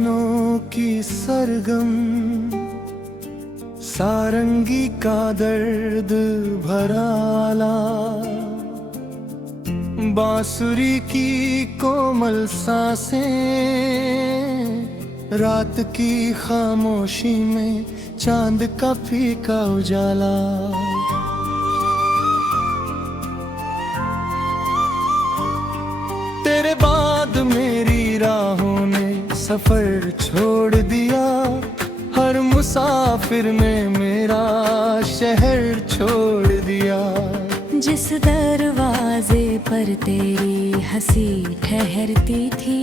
तरानों की सरगम, सारंगी का दर्द भराला, बांसुरी की कोमल सांसें, रात की खामोशी में चांद का फीका उजाला। तेरे बाद मेरी राहों ने सफर छोड़ दिया, हर मुसाफिर ने मेरा शहर छोड़ दिया। जिस दरवाजे पर तेरी हंसी ठहरती थी,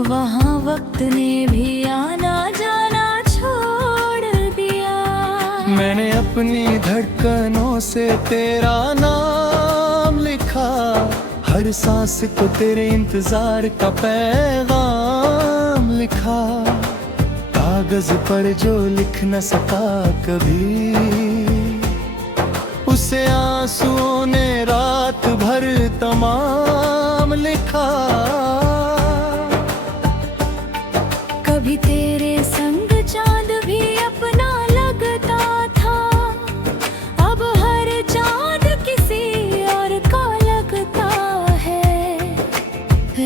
वहाँ वक्त ने भी आना जाना छोड़ दिया। मैंने अपनी धड़कनों से तेरा नाम लिखा, हर सांस को तेरे इंतजार का पैगाम लिखा। कागज पर जो लिख न सका कभी, उसे आंसुओं ने रात भर तमाम लिखा। कभी तेरे संग चांद भी अपना लगता था, अब हर चांद किसी और का लगता है।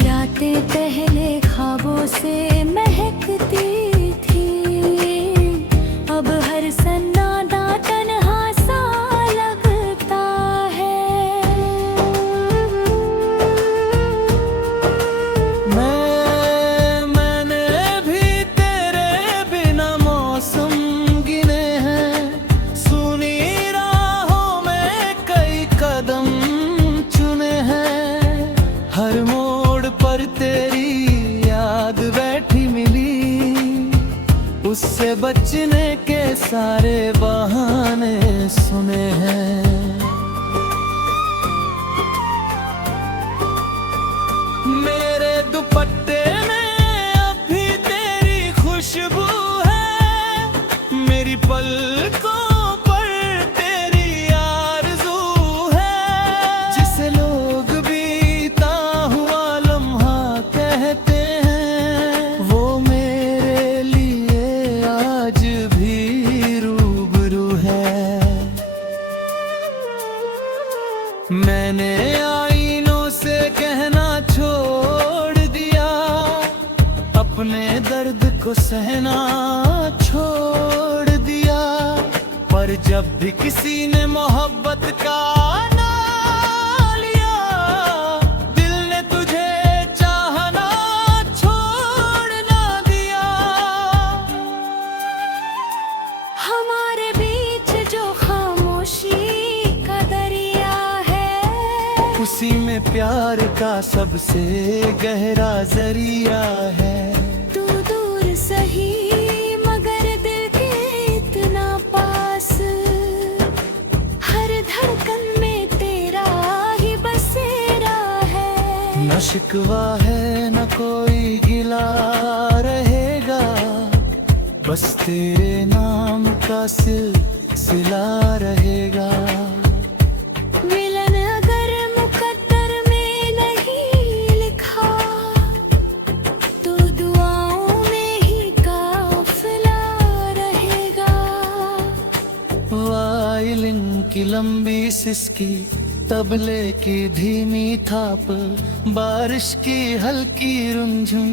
रातें पहले ख्वाबों से महकती थी, अब हर सन्नाटा तन्हा सा लगता है। मैंने भी तेरे बिना मौसम गिने हैं, सुनी राहों में कई कदम चुने हैं। हर मोड़ पर तेरी याद बैठी मिली, उससे बचने के सारे बहाने सुने हैं। मेरे दुपट्टे में अब भी तेरी खुशबू है, मेरी पलकों पर तेरी आरज़ू है। जिसे लोग बीता हुआ लम्हा कहते हैं, वो मेरे लिए आज भी रूबरू है। मैंने आईनों से कहना छोड़ दिया, अपने दर्द को सहना छोड़ दिया। पर जब भी किसी ने मोहब्बत का नाम लिया, दिल ने तुझे चाहना छोड़ ना दिया। हमारे बीच जो खामोशी का दरिया है, उसी में प्यार का सबसे गहरा जरिया है। तू दूर सही मगर दिल के इतना पास, हर धड़कन में तेरा ही बसेरा है। न शिकवा है न कोई गिला रहेगा, बस तेरे नाम का सिलसिला रहेगा। मिलन अगर मुकद्दर में नहीं लिखा, तो दुआओं में ही काफिला रहेगा। वायलिन की लंबी सिसकी, तबले की धीमी थाप, बारिश की हल्की रुंझुन।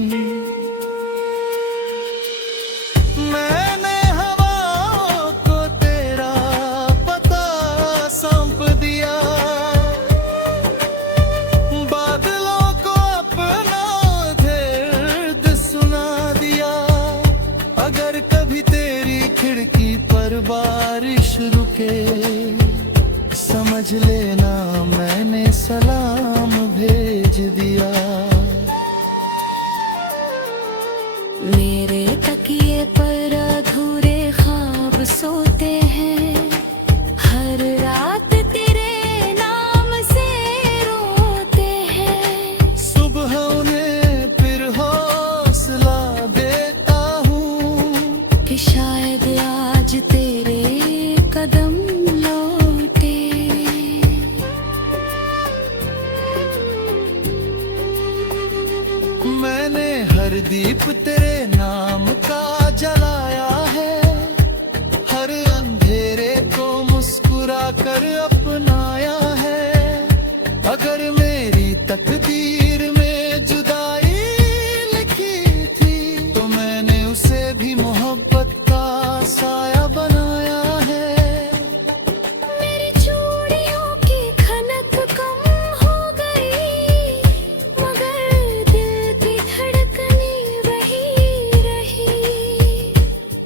मैंने हवाओं को तेरा पता सौंप दिया, बादलों को अपना दर्द सुना दिया। अगर कभी तेरी खिड़की पर बारिश रुके, समझ लेना मैंने सलाम भेज दिया। मेरे तकिए पर अधूरे ख्वाब सोते हैं, हर रात तेरे नाम से रोते हैं। सुबह उन्हें फिर हौसला देता हूँ, कि शायद आज तेरे कदम लौटे। मैंने हर दीप दीप तेरे नाम का जलाया है, हर अंधेरे को मुस्कुरा कर अपनाया है। अगर मेरी तकदीर में जुदाई लिखी थी, तो मैंने उसे भी मोहब्बत का साया बनाया है। मेरी चूड़ियों की खनक कम हो गई, मगर दिल की धड़कने वही रही।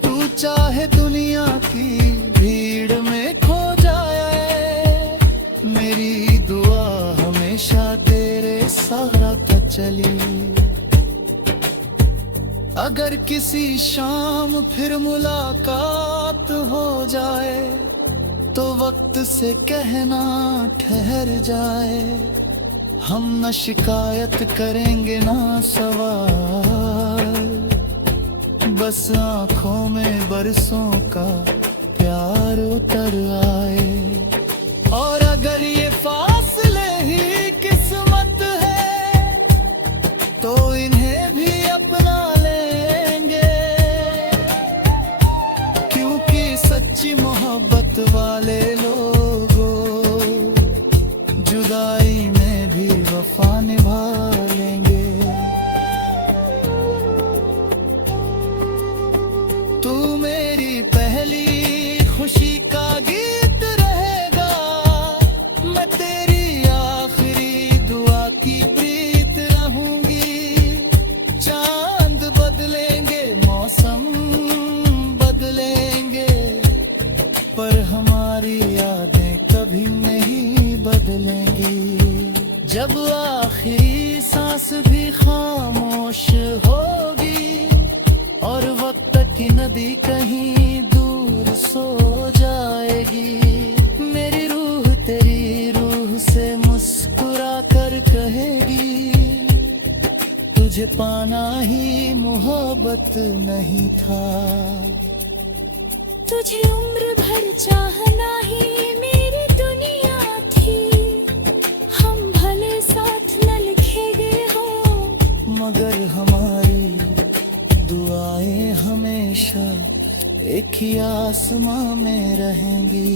तू चाहे दुनिया की भीड़ में खो जाए, मेरी दुआ हमेशा तेरे साथ चली। अगर किसी शाम फिर मुलाकात हो जाए, तो वक्त से कहना ठहर जाए। हम न शिकायत करेंगे ना सवाल, बस आंखों में बरसों का प्यार उतर आए। और अगर ये फासले ही किस्मत है, तो इन्हें भी अपना लेंगे, क्योंकि सच्ची मोहब्बत वाले लोगों जुदाई में भी वफा निभा लेंगे। तू मेरी पहली खुशी का गीत रहेगा, मैं तेरी आखिरी दुआ की प्रीत रहूंगी। चांद बदलेंगे, मौसम बदलेंगे, पर हमारी यादें कभी नहीं बदलेंगी। जब आखिरी सांस भी खामोश होगी, और वक्त की नदी कहीं दूर सो जाएगी, मेरी रूह तेरी रूह से मुस्कुरा कर कहेगी, तुझे पाना ही मोहब्बत नहीं था। तुझे उम्र भर चाहना ही मेरी दुनिया थी, हम भले साथ न लिखे गए हो, मगर हमारी दुआएं हमेशा एक ही आसमां में रहेंगी।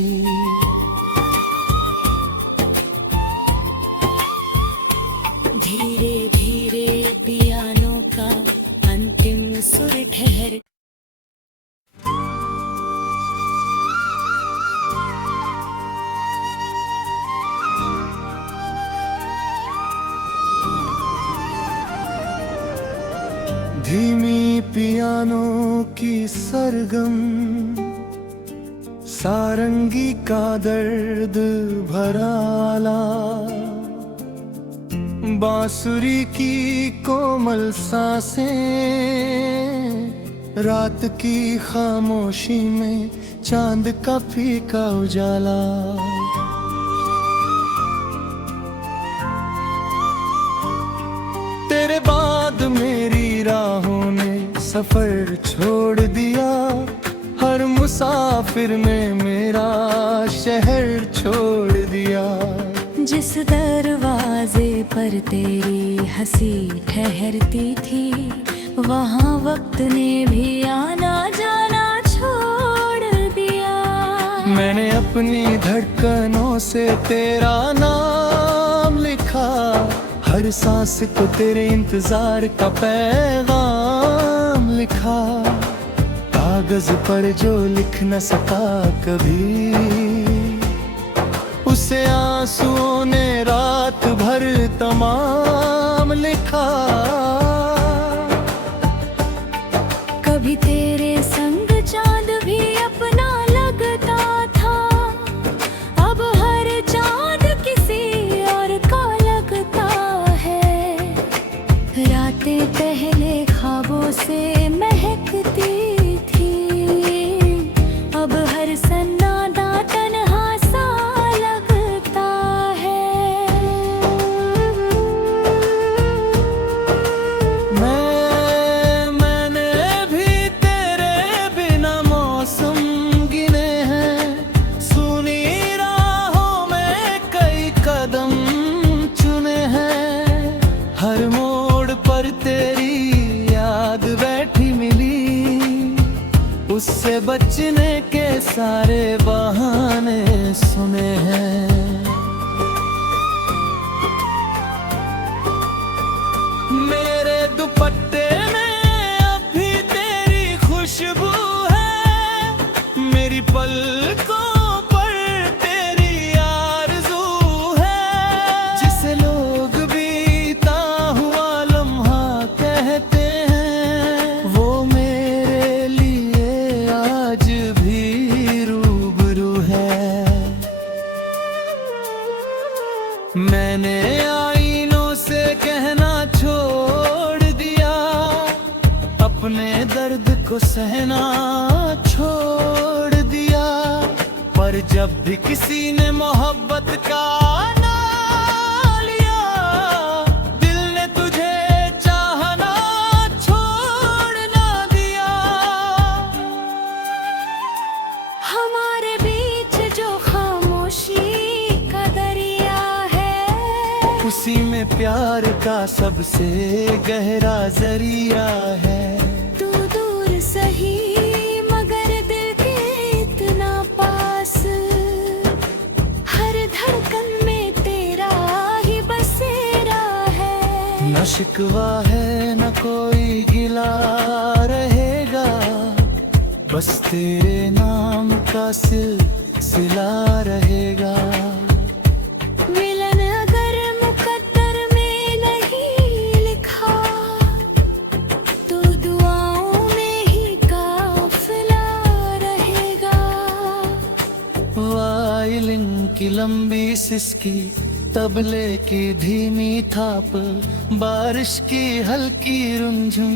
धीरे धीरे पियानो का अंतिम सुर ठहर। धीमी पियानो की सरगम, सारंगी का दर्द भरा आलाप, बांसुरी की कोमल सांसें, रात की खामोशी में चांद का फीका उजाला। तेरे बाद मेरी राहों ने सफर छोड़ दिया, हर मुसाफिर ने मेरा शहर छोड़ दिया। जिस दरवाजे पर तेरी हंसी ठहरती थी, वहाँ वक्त ने भी आना जाना छोड़ दिया। मैंने अपनी धड़कनों से तेरा नाम लिखा, हर सांस को तेरे इंतजार का पैगाम लिखा। कागज पर जो लिख न सका कभी, उसे आंसुओं ने रात भर तमाम लिखा। कभी तेरे संग चांद भी अपना लगता था, अब हर चांद किसी और का लगता है। रातें पहले ख्वाबों से महकती थी, अब हर सन्नाटा तन्हा सा लगता है। मैंने भी तेरे उससे बचने के सारे बहाने सुने हैं। मेरे दुपट्टे में अभी तेरी खुशबू है, मेरी पलकों पर तेरी आरज़ू है। जिसे लोग बीता हुआ लम्हा कहते हैं, वो मेरे लिए आज भी रूबरू है। मैंने आईनों से कहना छोड़ दिया, अपने दर्द को सहना छोड़ दिया। पर जब भी किसी ने मोहब्बत का नाम लिया, दिल ने तुझे चाहना छोड़ ना दिया। हमारे बीच जो खामोशी का दरिया है, उसी में प्यार का सबसे गहरा जरिया है। तू दूर सही मगर दिल के इतना पास, हर धड़कन में तेरा ही बसेरा है। न शिकवा है न कोई गिला रहेगा, बस तेरे नाम का सिलसिला रहेगा। मिलन अगर मुकद्दर में नहीं लिखा, तो दुआओं में ही काफिला रहेगा। वायलिन की लंबी सिसकी, तबले की धीमी थाप, बारिश की हल्की रुंझुन।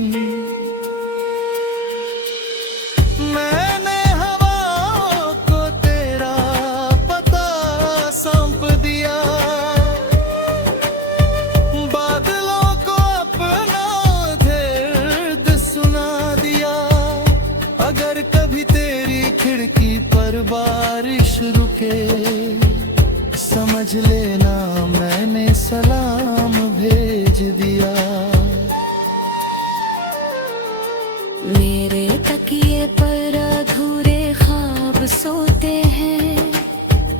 मैंने हवाओं को तेरा पता सौंप दिया, बादलों को अपना दर्द सुना दिया। अगर कभी तेरी खिड़की पर बारिश रुके, समझ लेना मैंने सलाम भेज दिया। मेरे तकिए पर अधूरे ख्वाब सोते हैं,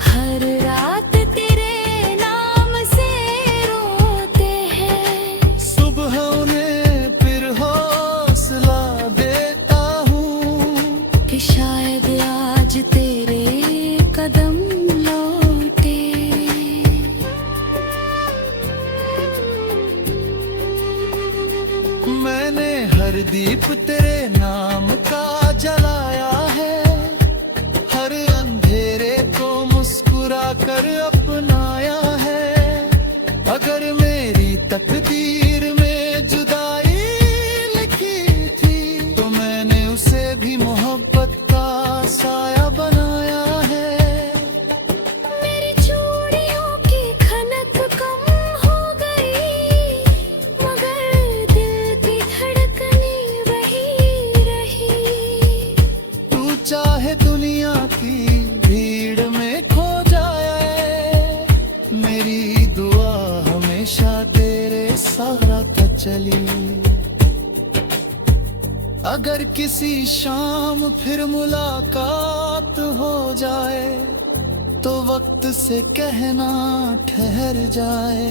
हर रात तेरे नाम से रोते हैं। सुबह उन्हें फिर हौसला देता हूँ कि शायद आज तेरे कदम लौटे। मैंने हर दीप तेरे नाम का जलाया है, हर अंधेरे को मुस्कुरा कर अपनाया है। अगर मेरी तकदीर में जुदाई लिखी थी, तो मैंने उसे भी मोहब्बत का साया बनाया है। मेरी चूड़ियों की खनक कम हो गई, मगर दिल की धड़कने वही रही। तू चाहे दुनिया की भीड़ में खो जाए, मेरी दुआ हमेशा तेरे साथ चली। अगर किसी शाम फिर मुलाकात हो जाए, तो वक्त से कहना ठहर जाए।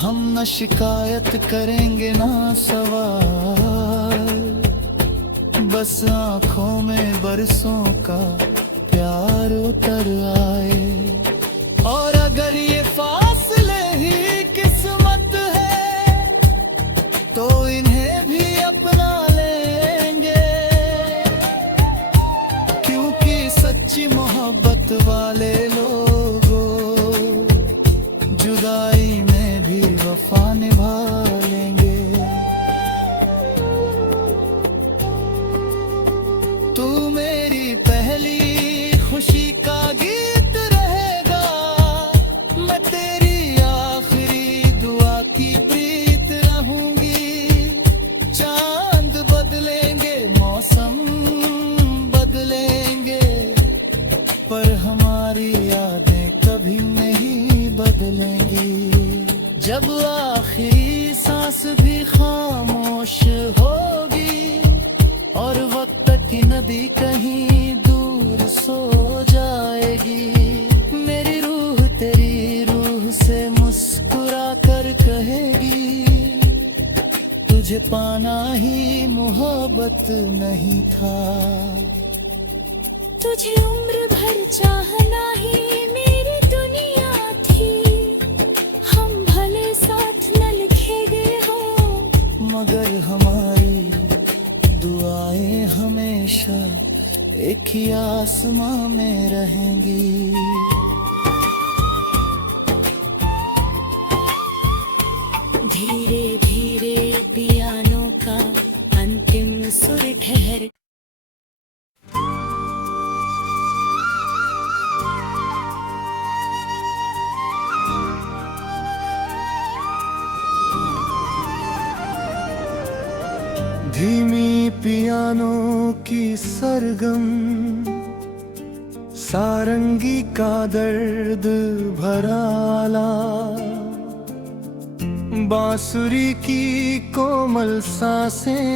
हम न शिकायत करेंगे ना सवाल, बस आंखों में बरसों का प्यार उतर आए। और अगर ये फासले ही किस्मत है, तो इन्हें भी अपना लेंगे, क्योंकि सच्ची मोहब्बत वाले लोगों जुदाई में भी वफा निभा लेंगे। तू मेरी पहली खुशी का गीत रहेगा, मैं तेरी आखिरी दुआ की प्रीत रहूंगी। चांद बदलेंगे, मौसम बदलेंगे, पर हमारी यादें कभी नहीं बदलेंगी। जब आखिरी सांस भी खामोश होगी और वक्त कि नदी कहीं दूर सो जाएगी। मेरी रूह तेरी रूह से मुस्कुरा कर कहेगी, तुझे पाना ही मोहब्बत नहीं था। तुझे उम्र भर चाहना ही मेरी दुनिया थी। हम भले साथ न लिखे गए हो, मगर हमारी दुआएं हमेशा एक ही आसमां में रहेंगी। धीरे धीरे पियानो का अंतिम सुर ठहर। धीमी पियानो की सरगम, सारंगी का दर्द भरा आलाप, बांसुरी की कोमल सांसें,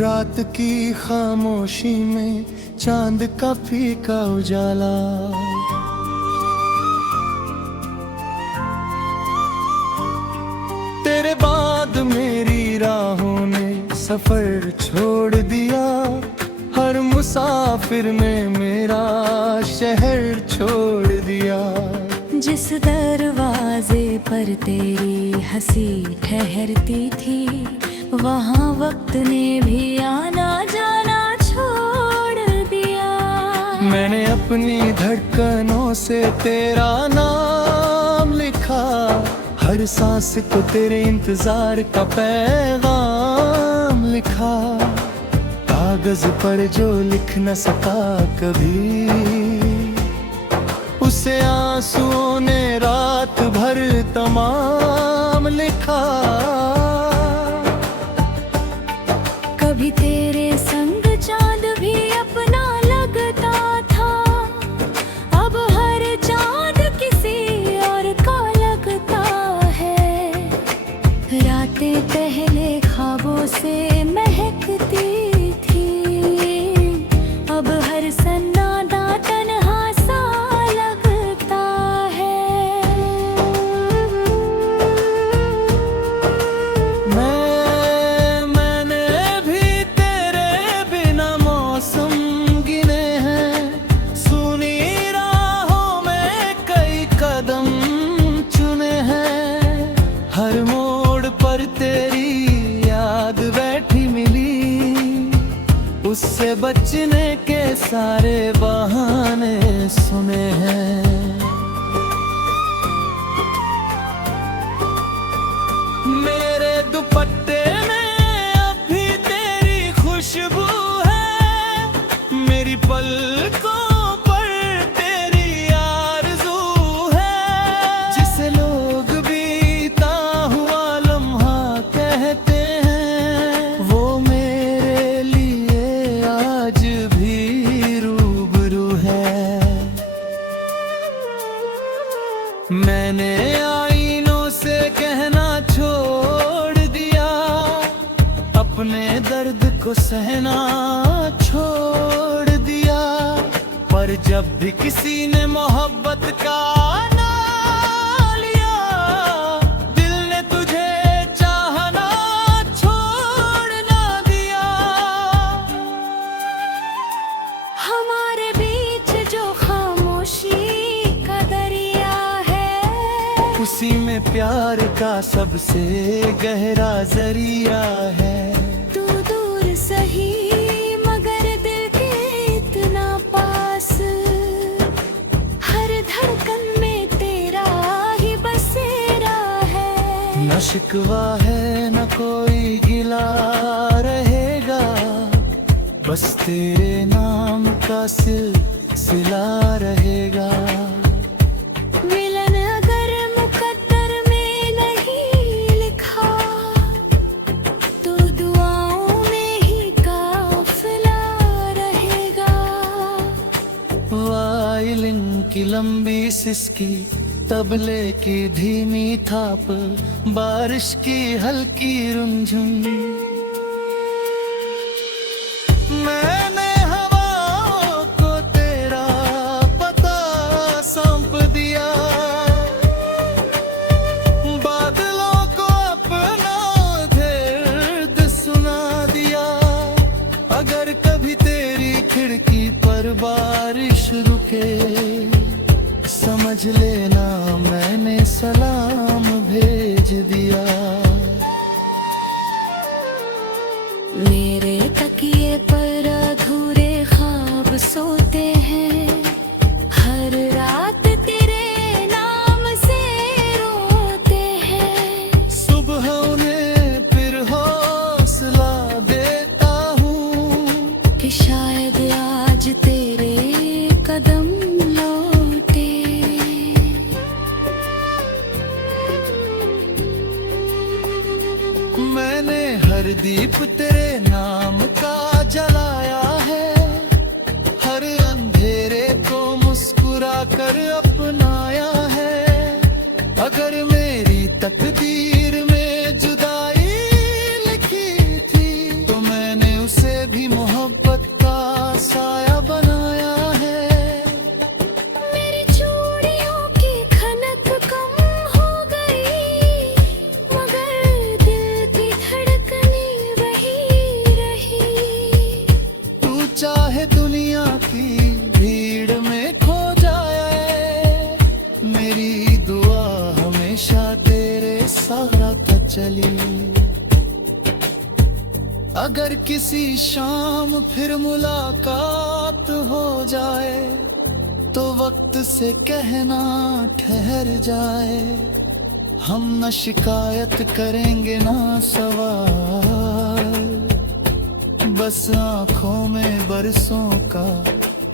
रात की खामोशी में चांद का फीका उजाला। तेरे बाद मेरी राहों ने सफर छोड़ दिया, हर मुसाफिर ने मेरा शहर छोड़ दिया। जिस दरवाजे पर तेरी हंसी ठहरती थी, वहाँ वक्त ने भी आना जाना छोड़ दिया। मैंने अपनी धड़कनों से तेरा नाम लिखा, हर सांस को तेरे इंतजार का पैगाम लिखा। कागज पर जो लिख न सका कभी, उसे आंसुओं ने रात भर तमाम लिखा। कभी तेरे संग चांद भी अपना लगता था, अब हर चांद किसी और का लगता है। रातें पहले ख्वाबों से महकती थी, अब हर सन्नाटा तन्हा सा लगता है। मैंने भी तेरे बिना मौसम गिने हैं, सुनी राहों में कई कदम चुने हैं। हर मोड़ पर तेरी याद बैठी मिली, उससे बचने के सारे बहाने सुने हैं। मेरे दुपट्टे में अब भी तेरी खुशबू है, मेरी पलकों पर तेरी आरज़ू है। जिसे लोग बीता हुआ लम्हा कहते हैं, वो मेरे लिए आज भी रूबरू है। मैंने आईनों से कहना छोड़ दिया, अपने दर्द को सहना छोड़ दिया। पर जब भी किसी ने मोहब्बत का नाम लिया, दिल ने तुझे चाहना छोड़ ना दिया। हमारे बीच जो खामोशी का दरिया है, उसी में प्यार का सबसे गहरा जरिया है। तू दूर सही मगर दिल के इतना पास, हर धड़कन में तेरा ही बसेरा है। न शिकवा है न कोई गिला रहेगा, बस तेरे नाम का सिलसिला रहेगा। मिलन अगर मुकद्दर में नहीं लिखा, तो दुआओं में ही काफिला रहेगा। वायलिन की लंबी सिसकी, तबले की धीमी थाप, बारिश की हल्की रुनझुन, के समझ लेना मैंने सलाम भेज दिया। मेरे तकिए पर अधूरे ख्वाब सोते हैं, हर रात तेरे नाम से रोते हैं। सुबह उन्हें फिर हौसला देता हूँ कि शायद आज तेरे कदम लौटे। मैंने हर दीप तेरे नाम का जलाया है, हर अंधेरे को मुस्कुरा कर अपनाया है। अगर मेरी तकदीर में जुदाई लिखी थी तो मैंने उसे भी मोहब्बत का साया बनाया है। मेरी चूड़ियों की खनक कम हो गई, मगर दिल की धड़कने वही रही। तू चाहे दुनिया की भीड़ में खो जाए, मेरी दुआ हमेशा तेरे साथ चली। अगर किसी शाम फिर मुलाकात हो जाए तो वक्त से कहना ठहर जाए। हम न शिकायत करेंगे ना सवाल, बस आंखों में बरसों का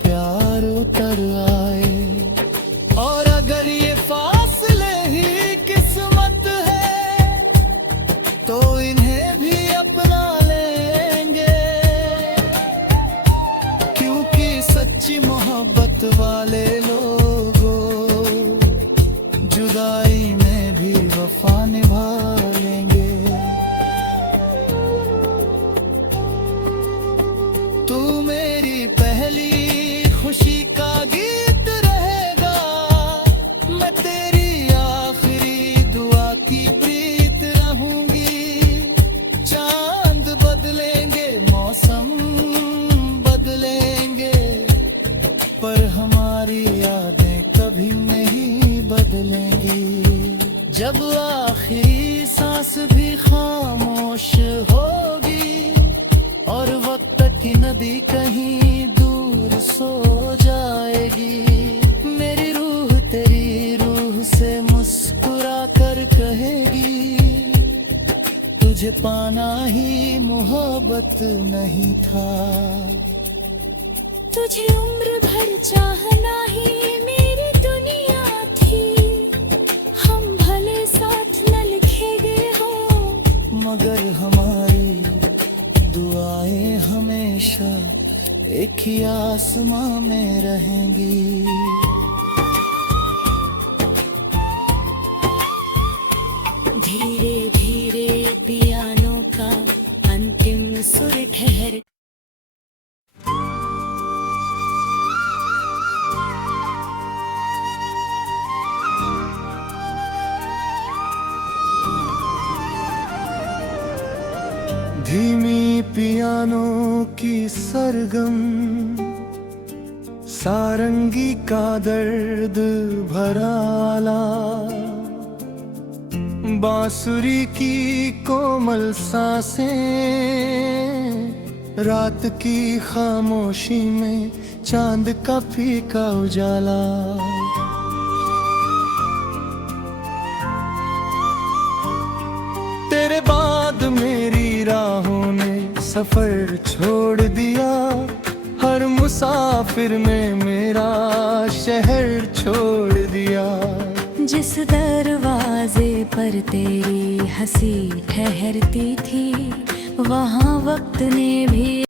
प्यार उतर आए। और अगर ये फासले ही किस्मत है तो इन्हें भी अपना लेंगे, क्योंकि सच्ची मोहब्बत वाले लोगों जुदाई में भी वफा निभा लेंगे। तू मेरी पहली खुशी का गीत रहेगा, मैं तेरी आखिरी दुआ की प्रीत रहूंगी। चांद बदलेंगे, मौसम बदलेंगे, पर हमारी यादें कभी नहीं बदलेंगी। जब आखिरी सांस भी खामोश होगी और वक्त की नदी कहीं दूर सो जाएगी, मेरी रूह तेरी रूह से मुस्कुरा कर कहेगी, तुझे पाना ही मोहब्बत नहीं था। तुझे उम्र भर चाहना ही मेरी दुनिया थी, हम भले साथ न लिखे गए हो, मगर हमारी दुआएं हमेशा एक ही आसमां में रहेंगी। धीरे धीरे पियानो का अंतिम सुर ठहर। धीमी पियानो की सरगम, सारंगी का दर्द भरा आलाप, बांसुरी की कोमल सांसें, रात की खामोशी में चांद का फीका उजाला। तेरे बाद मेरी राहों ने सफर छोड़ दिया, हर मुसाफिर ने मेरा शहर छोड़ दिया। जिस दरवाजे पर तेरी हंसी ठहरती थी, वहाँ वक्त ने भी